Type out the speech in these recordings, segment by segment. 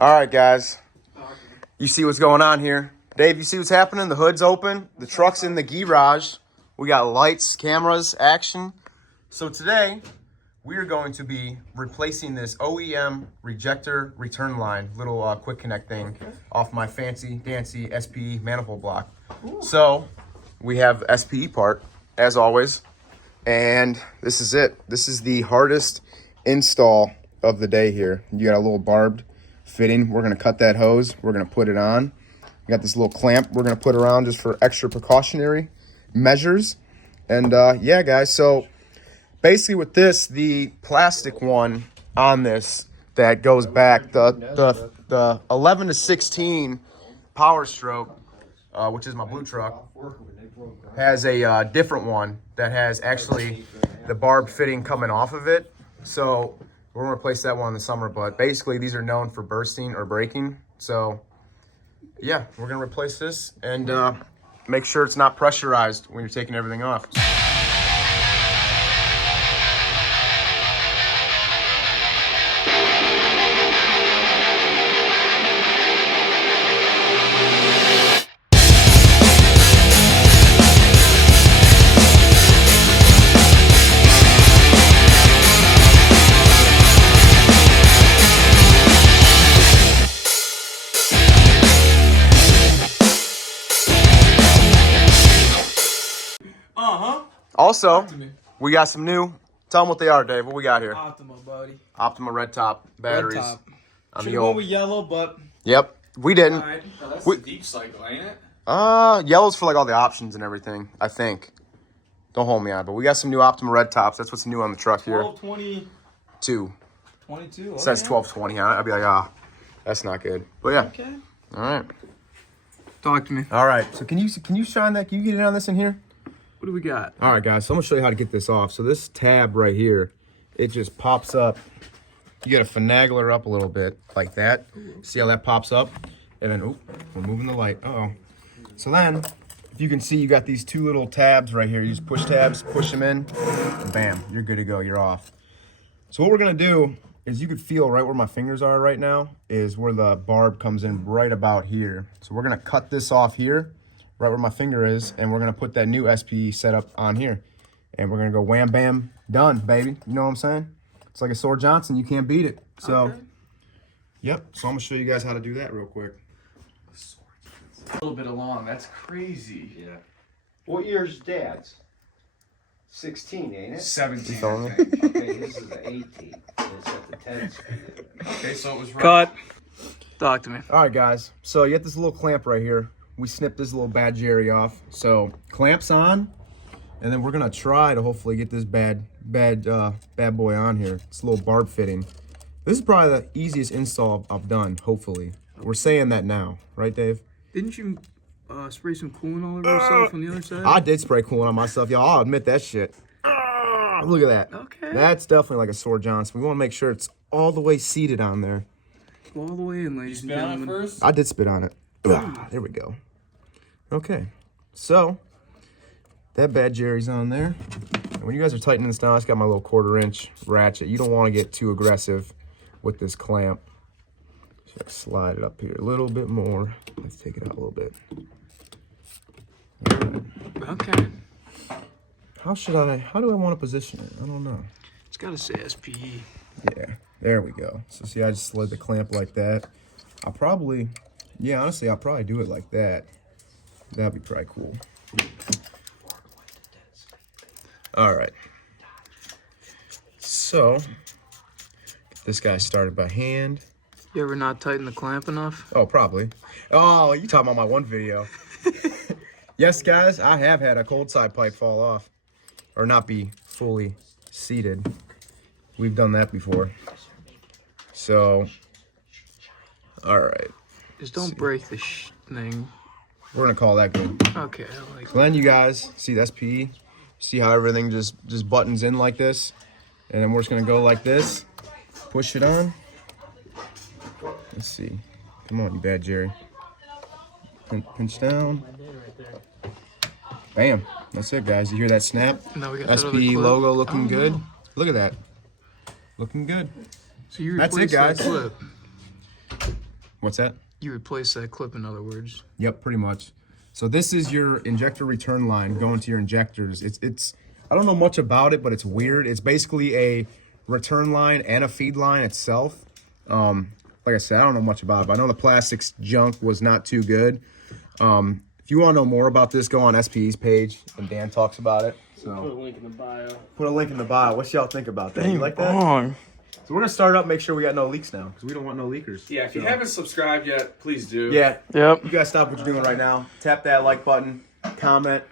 All right, guys. You see what's going on here. Dave, you see what's happening? The hood's open. The truck's in the garage. We got lights, cameras, action. So today, we are going to be replacing this OEM rejector return line, little quick connect thing off my fancy dancy SPE manifold block. Ooh. So we have SPE part, as always. And this is it. This is the hardest install of the day here. You got a little barbed fitting. We're going to cut that hose. We're going to put it on. We got this little clamp we're going to put around just for extra precautionary measures. And yeah, guys, so basically with this, the plastic one on this that goes back, the 11 to 16 Powerstroke, which is my blue truck, has a different one that has actually the barb fitting coming off of it. So we're gonna replace that one in the summer, but basically these are known for bursting or breaking. So yeah, we're gonna replace this and make sure it's not pressurized when you're taking everything off. Also, we got some new. Tell them what they are, Dave. What we got here? Optima, buddy. Optima red top batteries. Red top. On Should've the old. gone with yellow, but Yep, we didn't. right. Oh, that's the deep cycle, ain't it? Yellow's for like all the options and everything, I think. Don't hold me on, but we got some new Optima red tops. That's what's new on the truck here. 1222. 22. It says 1220. I'd be like, that's not good. But yeah. Okay. All right. Talk to me. All right. So can you shine that? Can you get in on this in here? What do we got? All right, guys. So I'm gonna show you how to get this off. So this tab right here, it just pops up. You gotta finagle her up a little bit like that. See how that pops up? And then, we're moving the light. Uh-oh. So then, if you can see, you got these two little tabs right here. You just push tabs, push them in, and bam, you're good to go. You're off. So what we're gonna do is you could feel right where my fingers are right now is where the barb comes in right about here. So we're gonna cut this off here, right where my finger is, and we're gonna put that new SPE setup on here. And we're gonna go wham, bam, done, baby. You know what I'm saying? It's like a Sword Johnson, you can't beat it. So, okay. Yep, so I'm gonna show you guys how to do that real quick. A little bit along, that's crazy. Yeah. What year's Dad's? 16, ain't it? 17, I think. Okay, this is an 18. It's at the 10 speed. Okay, so it was right. Cut. Talk to me. All right, guys. So you got this little clamp right here. We snipped this little bad Jerry off. So clamps on, and then we're gonna try to hopefully get this bad boy on here. It's a little barb fitting. This is probably the easiest install I've done. Hopefully, we're saying that now, right, Dave? Didn't you spray some coolant all over yourself on the other side? I did spray coolant on myself, y'all. I'll admit that shit. Look at that. Okay. That's definitely like a Sword Johnson. We want to make sure it's all the way seated on there. All the way in, ladies and Spit on it gentlemen. first? I did spit on it. There we go. Okay. So, that bad Jerry's on there. And when you guys are tightening this down, I just got my little 1/4-inch ratchet. You don't want to get too aggressive with this clamp. Just slide it up here a little bit more. Let's take it out a little bit. Right. Okay. How do I want to position it? I don't know. It's got to say SPE. Yeah, there we go. So see, I just slid the clamp like that. I'll probably do it like that. That'd be probably cool. All right. So, get this guy started by hand. You ever not tighten the clamp enough? Oh, probably. Oh, you talking about my one video. Yes, guys, I have had a cold side pipe fall off or not be fully seated. We've done that before. So, all right. Just don't break the thing. We're going to call that good. Okay, I like So then you guys see the SPE. See how everything just buttons in like this? And then we're just going to go like this. Push it on. Let's see. Come on, you bad Jerry. Pinch down. Bam. That's it, guys. You hear that snap? Now we got that other SPE clip. logo looking good. Look at that. Looking good. So you That's it, replaced that guys. clip. What's that? You replace that clip, in other words. Yep, pretty much. So this is your injector return line going to your injectors. It's I don't know much about it, but it's weird. It's basically a return line and a feed line itself. Like I said, I don't know much about it, but I know the plastics junk was not too good. If you want to know more about this, go on SPE's page, and Dan talks about it. So Put a link in the bio. put a link in the bio. What y'all think about that? You like that? So we're gonna start up, make sure we got no leaks now, because we don't want no leakers. Yeah, if you haven't subscribed yet, please do. Yeah. Yep. You guys stop what you're doing right now. Tap that like button, comment,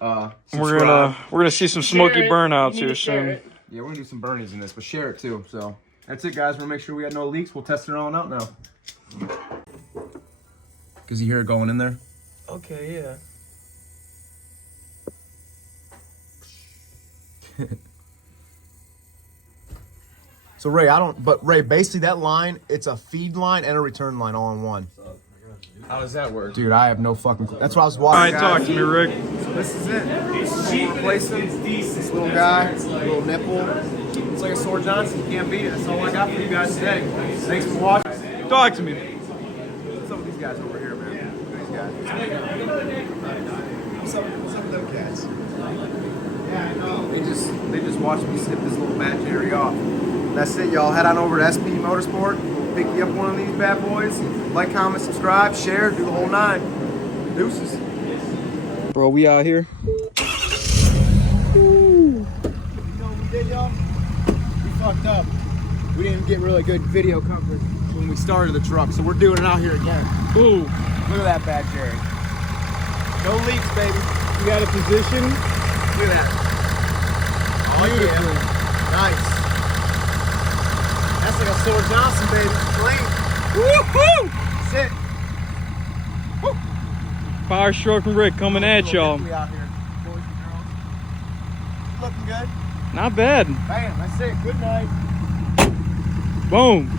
We're subscribe. gonna see some smoky burnouts here soon. Yeah, we're gonna do some burnies in this, but share it too. So that's it, guys. We're gonna make sure we got no leaks. We'll test it all out now. Cause you hear it going in there? Okay, yeah. So Ray, Ray, basically that line, it's a feed line and a return line all in one. How does that work? Dude, I have no fucking clue. That's what I was watching. All right, talk to me, Rick. So this is it. We're replacing this little guy, little nipple. It's like a Sword Johnson. You can't beat it. That's all I got for you guys today. Thanks for watching. Talk to me. What's up with these guys over here, man? These guys. What's up with them cats? Yeah, I know. They just watched me snip this little imaginary off. That's it, y'all. Head on over to SPE Motorsport. We'll pick you up one of these bad boys. Like, comment, subscribe, share, do the whole 9. Deuces. Bro, we out here. You know what we did, y'all? We fucked up. We didn't get really good video coverage when we started the truck, so we're doing it out here again. Ooh. Look at that bad Jerry. No leaks, baby. We got a position. Look at that. Oh, yeah. Nice. That's like a Sword Johnson, baby. Clean. Woohoo! That's it. Woo. Powerstroke and Rick coming at y'all. Out here, boys and girls. Looking good. Not bad. Bam, that's it. Good night. Boom.